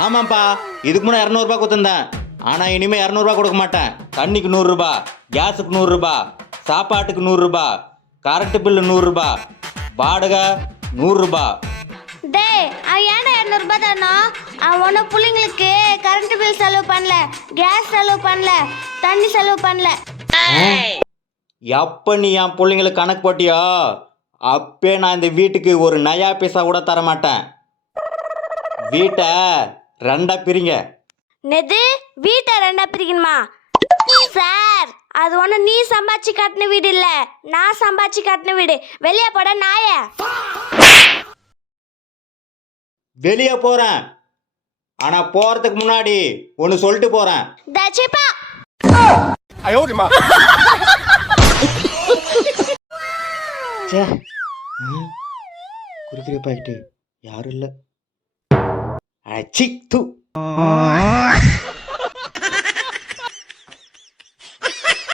ஆமாப்பா, இதுக்கு முன்னே 200 கொடுத்துருந்தேன். ஆனால் இனிமேல் 200 கொடுக்க மாட்டேன். தண்ணிக்கு 100 கேஸுக்கு 100 சாப்பாட்டுக்கு 100 கரண்ட் பில்லு 100 வாடகை 100. டேய் அவன் ஏன்டா 200 தானா? அவன் ஒன்றும் பிள்ளைங்களுக்கு கரண்ட் பில் செலவு பண்ணல, கேஸ் செலவு பண்ணல, தண்ணி செலவு பண்ணல. எப்போ நீ என் பிள்ளைங்களுக்கு கணக்கு போட்டியோ அப்பே நான் இந்த வீட்டுக்கு ஒரு நயா பைசா கூட தர மாட்டேன். வீட்டை 2 பிரிங்க. நெது வீட்டை 2 பிரிக்கணுமா? சார், அது ஒன்று நீ சம்பாதிச்சு கட்டின வீடு இல்லை, நான் சம்பாதிச்சு கட்டின வீடு. வெளியே போட நாய. வெளியே போகிறேன். ஆனால் போகிறதுக்கு முன்னாடி ஒன்று சொல்லிட்டு போகிறேன். தச்சிப்பா குறுக்கிற பாக்கிட்டு யாரும் இல்லை. அச்சி தூ